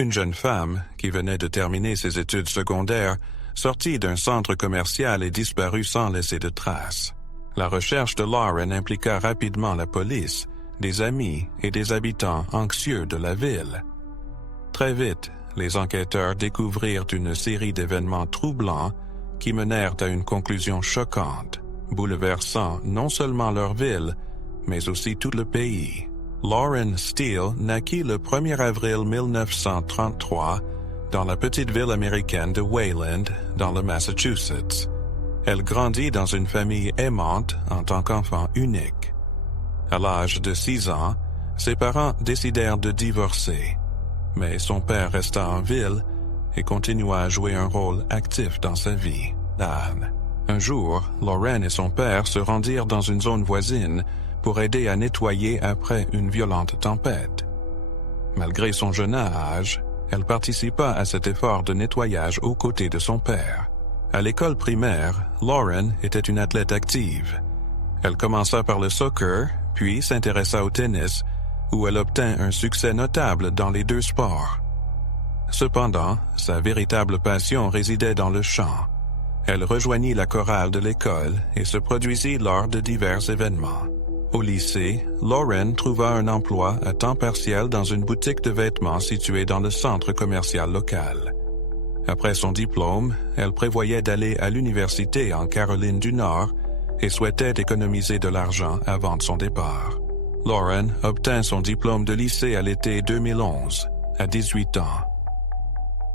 Une jeune femme, qui venait de terminer ses études secondaires, sortit d'un centre commercial et disparut sans laisser de traces. La recherche de Lauren impliqua rapidement la police, des amis et des habitants anxieux de la ville. Très vite, les enquêteurs découvrirent une série d'événements troublants qui menèrent à une conclusion choquante, bouleversant non seulement leur ville, mais aussi tout le pays. Lauren Steele naquit le 1er avril 1933 dans la petite ville américaine de Wayland, dans le Massachusetts. Elle grandit dans une famille aimante en tant qu'enfant unique. À l'âge de 6 ans, ses parents décidèrent de divorcer, mais son père resta en ville et continua à jouer un rôle actif dans sa vie. Un jour, Lauren et son père se rendirent dans une zone voisine pour aider à nettoyer après une violente tempête. Malgré son jeune âge, elle participa à cet effort de nettoyage aux côtés de son père. À l'école primaire, Lauren était une athlète active. Elle commença par le soccer, puis s'intéressa au tennis, où elle obtint un succès notable dans les 2 sports. Cependant, sa véritable passion résidait dans le chant. Elle rejoignit la chorale de l'école et se produisit lors de divers événements. Au lycée, Lauren trouva un emploi à temps partiel dans une boutique de vêtements située dans le centre commercial local. Après son diplôme, elle prévoyait d'aller à l'université en Caroline du Nord et souhaitait économiser de l'argent avant son départ. Lauren obtint son diplôme de lycée à l'été 2011, à 18 ans.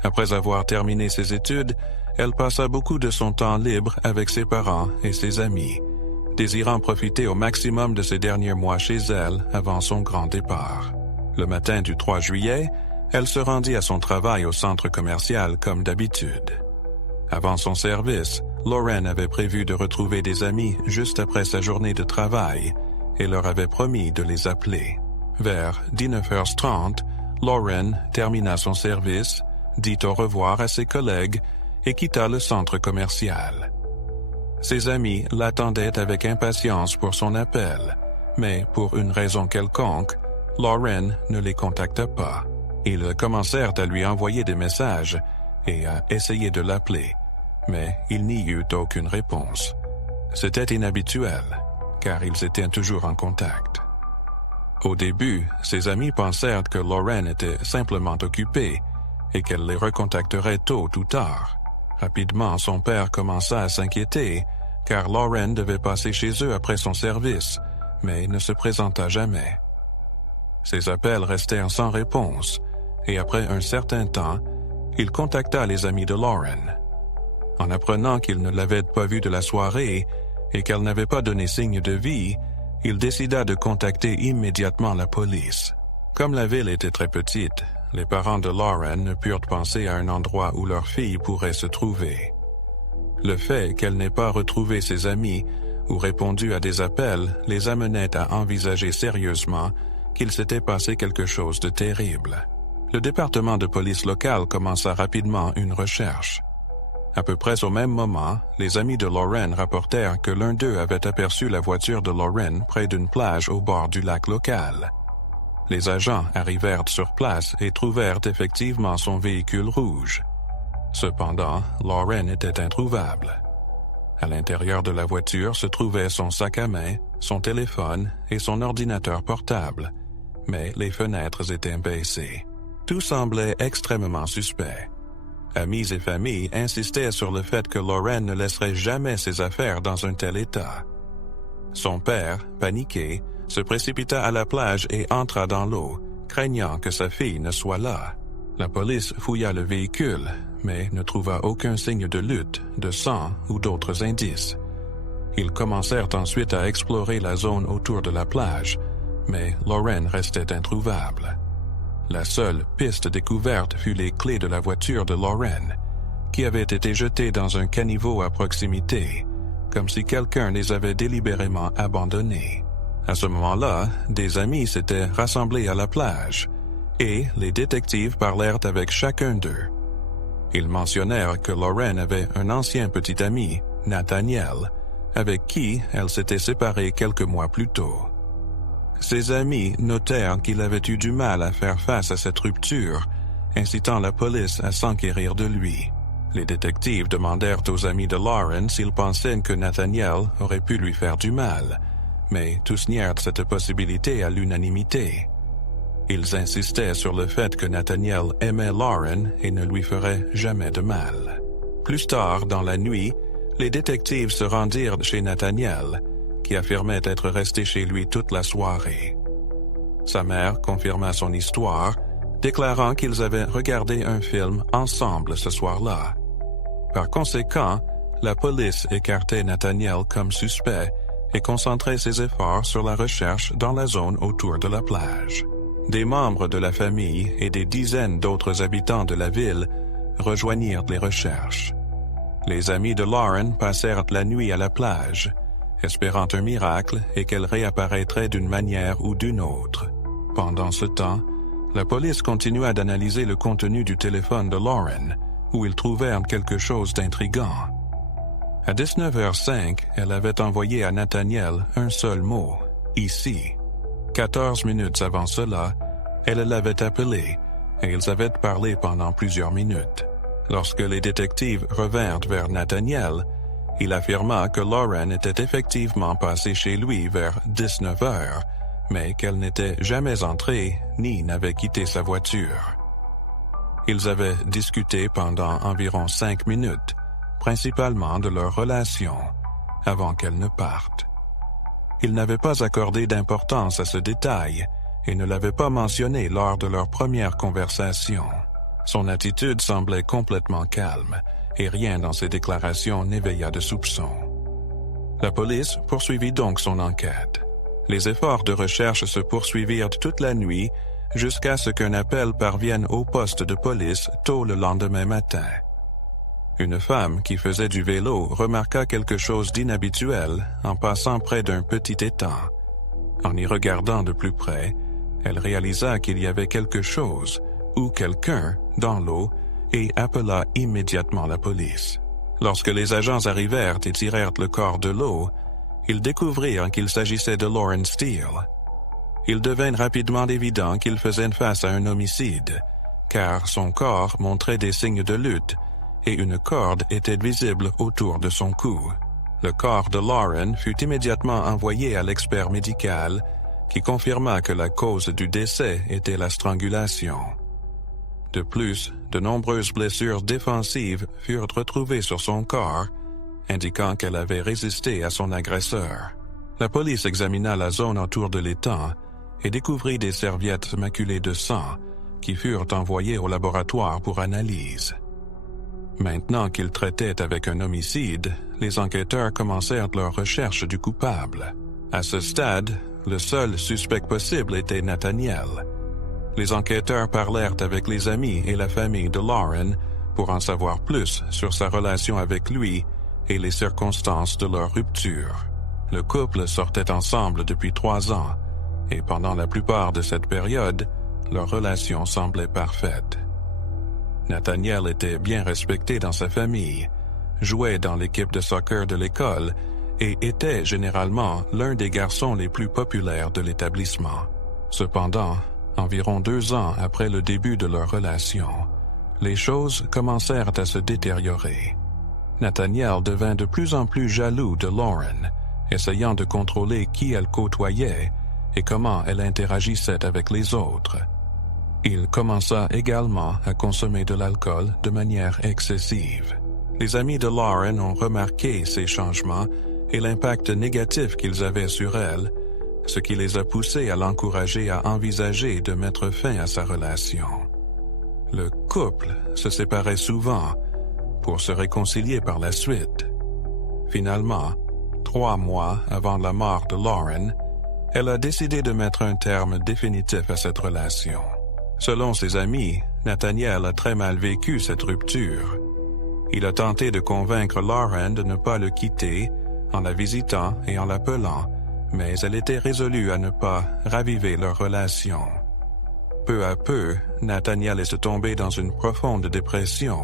Après avoir terminé ses études, elle passa beaucoup de son temps libre avec ses parents et ses amis, désirant profiter au maximum de ses derniers mois chez elle avant son grand départ. Le matin du 3 juillet, elle se rendit à son travail au centre commercial comme d'habitude. Avant son service, Lauren avait prévu de retrouver des amis juste après sa journée de travail et leur avait promis de les appeler. Vers 19h30, Lauren termina son service, dit au revoir à ses collègues et quitta le centre commercial. Ses amis l'attendaient avec impatience pour son appel, mais pour une raison quelconque, Lauren ne les contacta pas. Ils commencèrent à lui envoyer des messages et à essayer de l'appeler, mais il n'y eut aucune réponse. C'était inhabituel, car ils étaient toujours en contact. Au début, ses amis pensèrent que Lauren était simplement occupée et qu'elle les recontacterait tôt ou tard. Rapidement, son père commença à s'inquiéter, car Lauren devait passer chez eux après son service, mais ne se présenta jamais. Ses appels restèrent sans réponse, et après un certain temps, il contacta les amis de Lauren. En apprenant qu'ils ne l'avaient pas vue de la soirée et qu'elle n'avait pas donné signe de vie, il décida de contacter immédiatement la police. Comme la ville était très petite, les parents de Lauren ne purent penser à un endroit où leur fille pourrait se trouver. Le fait qu'elle n'ait pas retrouvé ses amis ou répondu à des appels les amenait à envisager sérieusement qu'il s'était passé quelque chose de terrible. Le département de police local commença rapidement une recherche. À peu près au même moment, les amis de Lauren rapportèrent que l'un d'eux avait aperçu la voiture de Lauren près d'une plage au bord du lac local. Les agents arrivèrent sur place et trouvèrent effectivement son véhicule rouge. Cependant, Lauren était introuvable. À l'intérieur de la voiture se trouvaient son sac à main, son téléphone et son ordinateur portable, mais les fenêtres étaient baissées. Tout semblait extrêmement suspect. Amis et familles insistaient sur le fait que Lauren ne laisserait jamais ses affaires dans un tel état. Son père, paniqué, se précipita à la plage et entra dans l'eau, craignant que sa fille ne soit là. La police fouilla le véhicule, mais ne trouva aucun signe de lutte, de sang ou d'autres indices. Ils commencèrent ensuite à explorer la zone autour de la plage, mais Lauren restait introuvable. La seule piste découverte fut les clés de la voiture de Lauren, qui avaient été jetées dans un caniveau à proximité, comme si quelqu'un les avait délibérément abandonnées. À ce moment-là, des amis s'étaient rassemblés à la plage, et les détectives parlèrent avec chacun d'eux. Ils mentionnèrent que Lauren avait un ancien petit ami, Nathaniel, avec qui elle s'était séparée quelques mois plus tôt. Ses amis notèrent qu'il avait eu du mal à faire face à cette rupture incitant la police à s'enquérir de lui. Les détectives demandèrent aux amis de Lauren s'ils pensaient que Nathaniel aurait pu lui faire du mal, mais tous nièrent cette possibilité à l'unanimité. Ils insistaient sur le fait que Nathaniel aimait Lauren et ne lui ferait jamais de mal. Plus tard dans la nuit, les détectives se rendirent chez Nathaniel, qui affirmait être resté chez lui toute la soirée. Sa mère confirma son histoire, déclarant qu'ils avaient regardé un film ensemble ce soir-là. Par conséquent, la police écartait Nathaniel comme suspect et concentrait ses efforts sur la recherche dans la zone autour de la plage. Des membres de la famille et des dizaines d'autres habitants de la ville rejoignirent les recherches. Les amis de Lauren passèrent la nuit à la plage, espérant un miracle et qu'elle réapparaîtrait d'une manière ou d'une autre. Pendant ce temps, la police continua d'analyser le contenu du téléphone de Lauren, où ils trouvèrent quelque chose d'intriguant. À 19h05, elle avait envoyé à Nathaniel un seul mot, « ici ». 14 minutes avant cela, elle l'avait appelé, et ils avaient parlé pendant plusieurs minutes. Lorsque les détectives revinrent vers Nathaniel, il affirma que Lauren était effectivement passée chez lui vers 19h, mais qu'elle n'était jamais entrée ni n'avait quitté sa voiture. Ils avaient discuté pendant environ 5 minutes, principalement de leur relation, avant qu'elle ne parte. Ils n'avaient pas accordé d'importance à ce détail et ne l'avaient pas mentionné lors de leur première conversation. Son attitude semblait complètement calme, et rien dans ses déclarations n'éveilla de soupçons. La police poursuivit donc son enquête. Les efforts de recherche se poursuivirent toute la nuit jusqu'à ce qu'un appel parvienne au poste de police tôt le lendemain matin. Une femme qui faisait du vélo remarqua quelque chose d'inhabituel en passant près d'un petit étang. En y regardant de plus près, elle réalisa qu'il y avait quelque chose ou quelqu'un dans l'eau et appela immédiatement la police. Lorsque les agents arrivèrent et tirèrent le corps de l'eau, ils découvrirent qu'il s'agissait de Lauren Steele. Il devint rapidement évident qu'il faisait face à un homicide, car son corps montrait des signes de lutte et une corde était visible autour de son cou. Le corps de Lauren fut immédiatement envoyé à l'expert médical qui confirma que la cause du décès était la strangulation. De plus, de nombreuses blessures défensives furent retrouvées sur son corps, indiquant qu'elle avait résisté à son agresseur. La police examina la zone autour de l'étang et découvrit des serviettes maculées de sang qui furent envoyées au laboratoire pour analyse. Maintenant qu'ils traitaient avec un homicide, les enquêteurs commencèrent leur recherche du coupable. À ce stade, le seul suspect possible était Nathaniel. Les enquêteurs parlèrent avec les amis et la famille de Lauren pour en savoir plus sur sa relation avec lui et les circonstances de leur rupture. Le couple sortait ensemble depuis 3 ans, et pendant la plupart de cette période, leur relation semblait parfaite. Nathaniel était bien respecté dans sa famille, jouait dans l'équipe de soccer de l'école et était généralement l'un des garçons les plus populaires de l'établissement. Cependant, environ 2 ans après le début de leur relation, les choses commencèrent à se détériorer. Nathaniel devint de plus en plus jaloux de Lauren, essayant de contrôler qui elle côtoyait et comment elle interagissait avec les autres. Il commença également à consommer de l'alcool de manière excessive. Les amis de Lauren ont remarqué ces changements et l'impact négatif qu'ils avaient sur elle, ce qui les a poussés à l'encourager à envisager de mettre fin à sa relation. Le couple se séparait souvent pour se réconcilier par la suite. Finalement, 3 mois avant la mort de Lauren, elle a décidé de mettre un terme définitif à cette relation. Selon ses amis, Nathaniel a très mal vécu cette rupture. Il a tenté de convaincre Lauren de ne pas le quitter en la visitant et en l'appelant, mais elle était résolue à ne pas raviver leur relation. Peu à peu, Nathaniel est tombé dans une profonde dépression,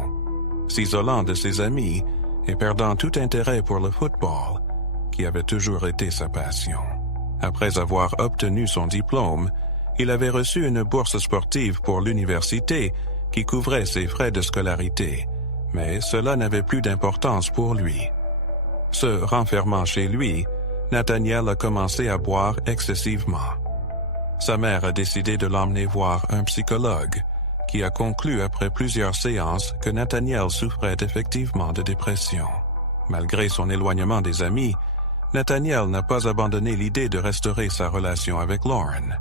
s'isolant de ses amis et perdant tout intérêt pour le football, qui avait toujours été sa passion. Après avoir obtenu son diplôme, il avait reçu une bourse sportive pour l'université qui couvrait ses frais de scolarité, mais cela n'avait plus d'importance pour lui. Se renfermant chez lui, Nathaniel a commencé à boire excessivement. Sa mère a décidé de l'emmener voir un psychologue, qui a conclu après plusieurs séances que Nathaniel souffrait effectivement de dépression. Malgré son éloignement des amis, Nathaniel n'a pas abandonné l'idée de restaurer sa relation avec Lauren.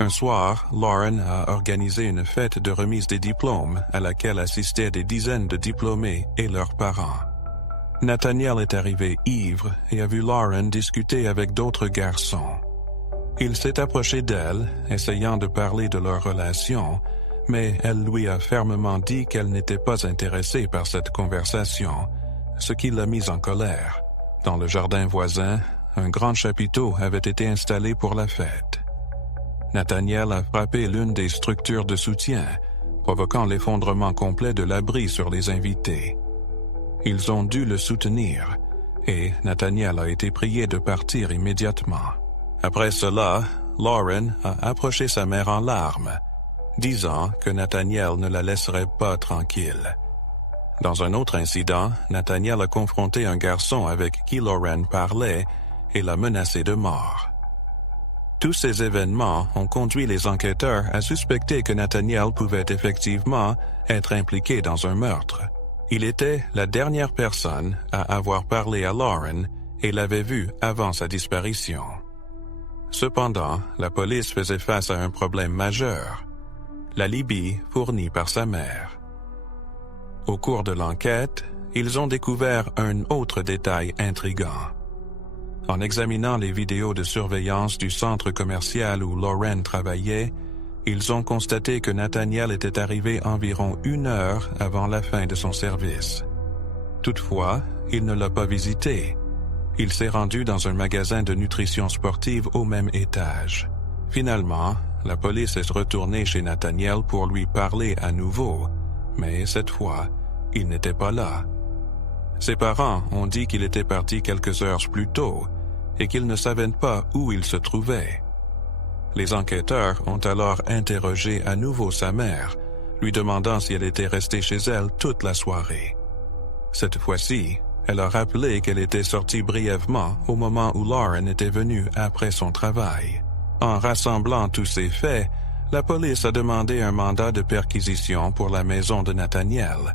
Un soir, Lauren a organisé une fête de remise des diplômes à laquelle assistaient des dizaines de diplômés et leurs parents. Nathaniel est arrivé ivre et a vu Lauren discuter avec d'autres garçons. Il s'est approché d'elle, essayant de parler de leur relation, mais elle lui a fermement dit qu'elle n'était pas intéressée par cette conversation, ce qui l'a mise en colère. Dans le jardin voisin, un grand chapiteau avait été installé pour la fête. Nathaniel a frappé l'une des structures de soutien, provoquant l'effondrement complet de l'abri sur les invités. Ils ont dû le soutenir, et Nathaniel a été prié de partir immédiatement. Après cela, Lauren a approché sa mère en larmes, disant que Nathaniel ne la laisserait pas tranquille. Dans un autre incident, Nathaniel a confronté un garçon avec qui Lauren parlait et l'a menacé de mort. Tous ces événements ont conduit les enquêteurs à suspecter que Nathaniel pouvait effectivement être impliqué dans un meurtre. Il était la dernière personne à avoir parlé à Lauren et l'avait vue avant sa disparition. Cependant, la police faisait face à un problème majeur: l'alibi fourni par sa mère. Au cours de l'enquête, ils ont découvert un autre détail intriguant. En examinant les vidéos de surveillance du centre commercial où Lauren travaillait, ils ont constaté que Nathaniel était arrivé environ 1 heure avant la fin de son service. Toutefois, il ne l'a pas visité. Il s'est rendu dans un magasin de nutrition sportive au même étage. Finalement, la police est retournée chez Nathaniel pour lui parler à nouveau, mais cette fois, il n'était pas là. Ses parents ont dit qu'il était parti quelques heures plus tôt et qu'ils ne savaient pas où il se trouvait. Les enquêteurs ont alors interrogé à nouveau sa mère, lui demandant si elle était restée chez elle toute la soirée. Cette fois-ci, elle a rappelé qu'elle était sortie brièvement au moment où Lauren était venue après son travail. En rassemblant tous ces faits, la police a demandé un mandat de perquisition pour la maison de Nathaniel.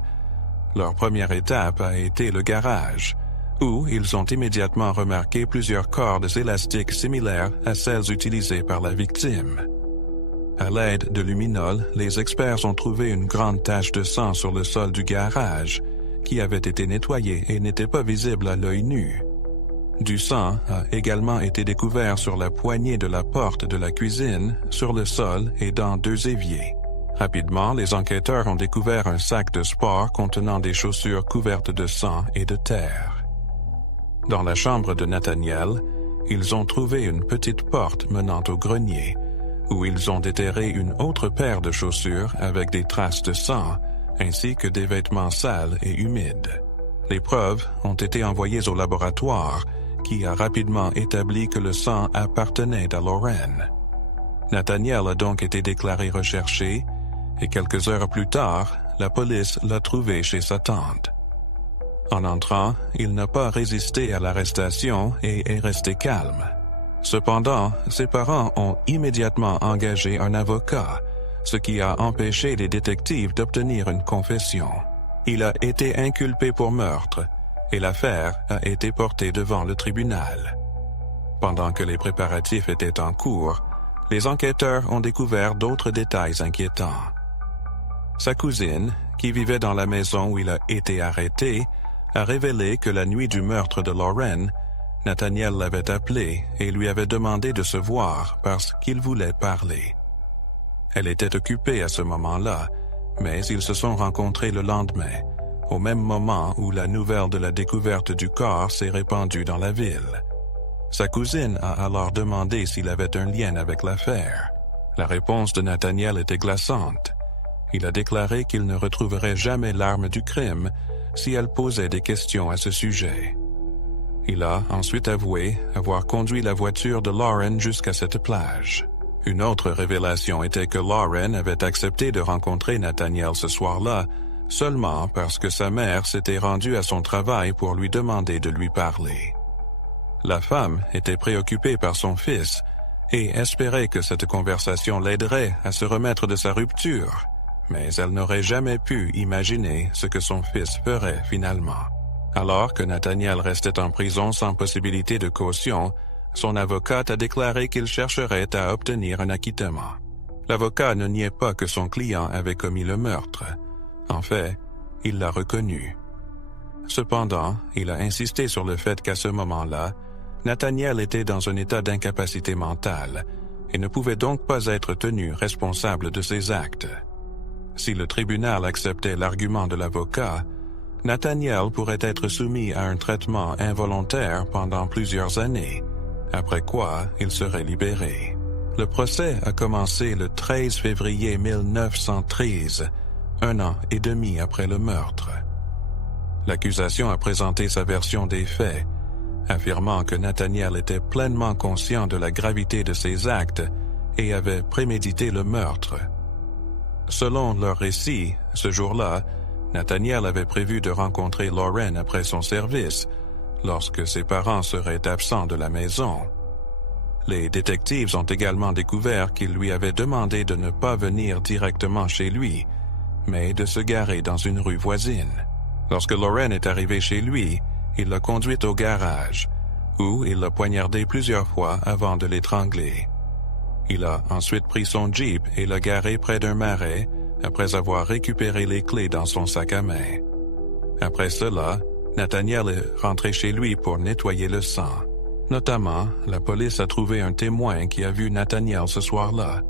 Leur première étape a été le garage, où ils ont immédiatement remarqué plusieurs cordes élastiques similaires à celles utilisées par la victime. À l'aide de luminol, les experts ont trouvé une grande tache de sang sur le sol du garage, qui avait été nettoyé et n'était pas visible à l'œil nu. Du sang a également été découvert sur la poignée de la porte de la cuisine, sur le sol et dans 2 éviers. Rapidement, les enquêteurs ont découvert un sac de sport contenant des chaussures couvertes de sang et de terre. Dans la chambre de Nathaniel, ils ont trouvé une petite porte menant au grenier, où ils ont déterré une autre paire de chaussures avec des traces de sang, ainsi que des vêtements sales et humides. Les preuves ont été envoyées au laboratoire, qui a rapidement établi que le sang appartenait à Lauren. Nathaniel a donc été déclaré recherché, et quelques heures plus tard, la police l'a trouvé chez sa tante. En entrant, il n'a pas résisté à l'arrestation et est resté calme. Cependant, ses parents ont immédiatement engagé un avocat, ce qui a empêché les détectives d'obtenir une confession. Il a été inculpé pour meurtre, et l'affaire a été portée devant le tribunal. Pendant que les préparatifs étaient en cours, les enquêteurs ont découvert d'autres détails inquiétants. Sa cousine, qui vivait dans la maison où il a été arrêté, a révélé que la nuit du meurtre de Lauren, Nathaniel l'avait appelée et lui avait demandé de se voir parce qu'il voulait parler. Elle était occupée à ce moment-là, mais ils se sont rencontrés le lendemain, au même moment où la nouvelle de la découverte du corps s'est répandue dans la ville. Sa cousine a alors demandé s'il avait un lien avec l'affaire. La réponse de Nathaniel était glaçante. Il a déclaré qu'il ne retrouverait jamais l'arme du crime si elle posait des questions à ce sujet. Il a ensuite avoué avoir conduit la voiture de Lauren jusqu'à cette plage. Une autre révélation était que Lauren avait accepté de rencontrer Nathaniel ce soir-là seulement parce que sa mère s'était rendue à son travail pour lui demander de lui parler. La femme était préoccupée par son fils et espérait que cette conversation l'aiderait à se remettre de sa rupture, mais elle n'aurait jamais pu imaginer ce que son fils ferait finalement. Alors que Nathaniel restait en prison sans possibilité de caution, son avocate a déclaré qu'il chercherait à obtenir un acquittement. L'avocat ne niait pas que son client avait commis le meurtre. En fait, il l'a reconnu. Cependant, il a insisté sur le fait qu'à ce moment-là, Nathaniel était dans un état d'incapacité mentale et ne pouvait donc pas être tenu responsable de ses actes. Si le tribunal acceptait l'argument de l'avocat, Nathaniel pourrait être soumis à un traitement involontaire pendant plusieurs années, après quoi il serait libéré. Le procès a commencé le 13 février 1913, 1 an et demi après le meurtre. L'accusation a présenté sa version des faits, affirmant que Nathaniel était pleinement conscient de la gravité de ses actes et avait prémédité le meurtre. Selon leur récit, ce jour-là, Nathaniel avait prévu de rencontrer Lauren après son service, lorsque ses parents seraient absents de la maison. Les détectives ont également découvert qu'il lui avait demandé de ne pas venir directement chez lui, mais de se garer dans une rue voisine. Lorsque Lauren est arrivée chez lui, il l'a conduite au garage, où il l'a poignardée plusieurs fois avant de l'étrangler. Il a ensuite pris son Jeep et l'a garé près d'un marais, après avoir récupéré les clés dans son sac à main. Après cela, Nathaniel est rentré chez lui pour nettoyer le sang. Notamment, la police a trouvé un témoin qui a vu Nathaniel ce soir-là.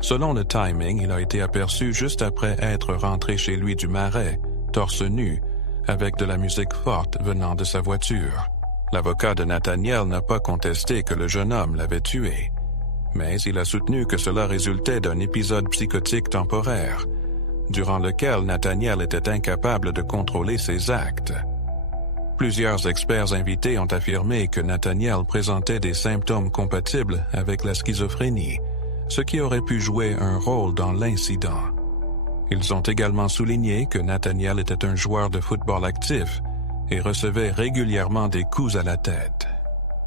Selon le timing, il a été aperçu juste après être rentré chez lui du marais, torse nu, avec de la musique forte venant de sa voiture. L'avocat de Nathaniel n'a pas contesté que le jeune homme l'avait tué, mais il a soutenu que cela résultait d'un épisode psychotique temporaire, durant lequel Nathaniel était incapable de contrôler ses actes. Plusieurs experts invités ont affirmé que Nathaniel présentait des symptômes compatibles avec la schizophrénie, ce qui aurait pu jouer un rôle dans l'incident. Ils ont également souligné que Nathaniel était un joueur de football actif et recevait régulièrement des coups à la tête.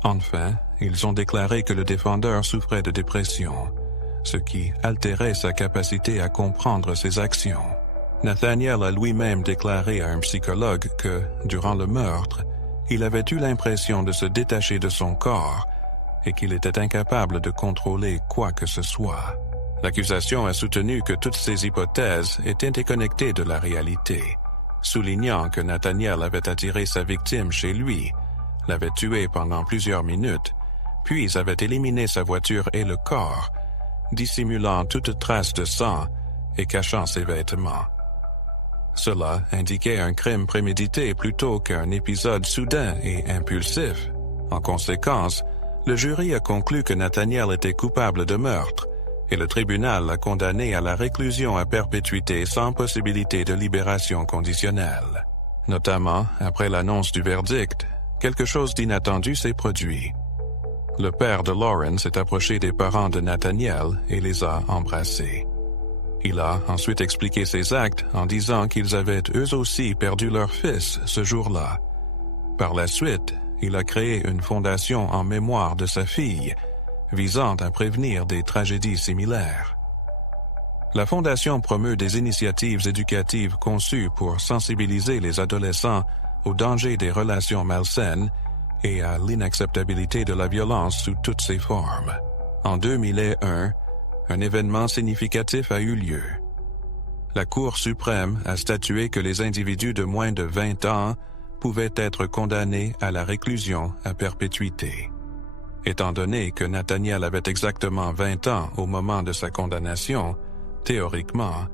Enfin, ils ont déclaré que le défendeur souffrait de dépression, ce qui altérait sa capacité à comprendre ses actions. Nathaniel a lui-même déclaré à un psychologue que, durant le meurtre, il avait eu l'impression de se détacher de son corps et qu'il était incapable de contrôler quoi que ce soit. L'accusation a soutenu que toutes ces hypothèses étaient déconnectées de la réalité, soulignant que Nathaniel avait attiré sa victime chez lui, l'avait tué pendant plusieurs minutes, puis avait éliminé sa voiture et le corps, dissimulant toute trace de sang et cachant ses vêtements. Cela indiquait un crime prémédité plutôt qu'un épisode soudain et impulsif. En conséquence, le jury a conclu que Nathaniel était coupable de meurtre, et le tribunal l'a condamné à la réclusion à perpétuité sans possibilité de libération conditionnelle. Notamment, après l'annonce du verdict, quelque chose d'inattendu s'est produit. Le père de Lauren s'est approché des parents de Nathaniel et les a embrassés. Il a ensuite expliqué ses actes en disant qu'ils avaient eux aussi perdu leur fils ce jour-là. Par la suite, il a créé une fondation en mémoire de sa fille, visant à prévenir des tragédies similaires. La fondation promeut des initiatives éducatives conçues pour sensibiliser les adolescents au danger des relations malsaines et à l'inacceptabilité de la violence sous toutes ses formes. En 2001, un événement significatif a eu lieu. La Cour suprême a statué que les individus de moins de 20 ans pouvaient être condamnés à la réclusion à perpétuité. Étant donné que Nathaniel avait exactement 20 ans au moment de sa condamnation, théoriquement,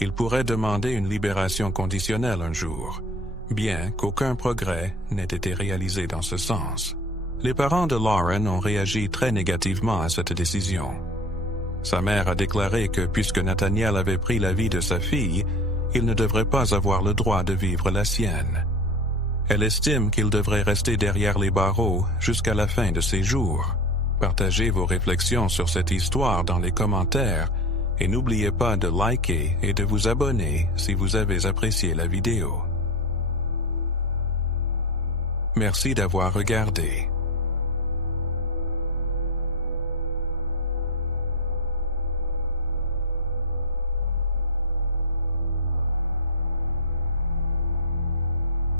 il pourrait demander une libération conditionnelle un jour, bien qu'aucun progrès n'ait été réalisé dans ce sens. Les parents de Lauren ont réagi très négativement à cette décision. Sa mère a déclaré que puisque Nathaniel avait pris la vie de sa fille, il ne devrait pas avoir le droit de vivre la sienne. Elle estime qu'il devrait rester derrière les barreaux jusqu'à la fin de ses jours. Partagez vos réflexions sur cette histoire dans les commentaires et n'oubliez pas de liker et de vous abonner si vous avez apprécié la vidéo. Merci d'avoir regardé.